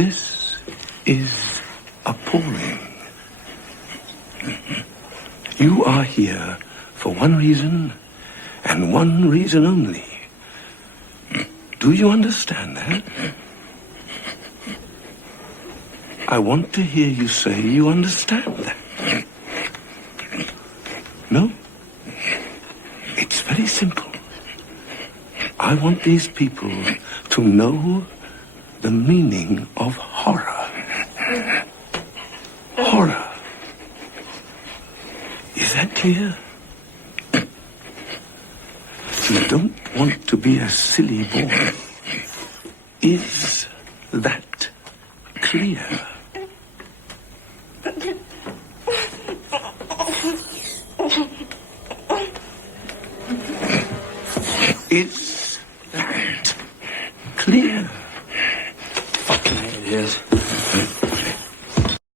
This is appalling. You are here for one reason, and one reason only. Do you understand that? I want to hear you say you understand that. No? It's very simple. I want these people to know the meaning of horror. Horror. Is that clear? You don't want to be a silly boy. Is that clear? Is that clear? Fucking idiots.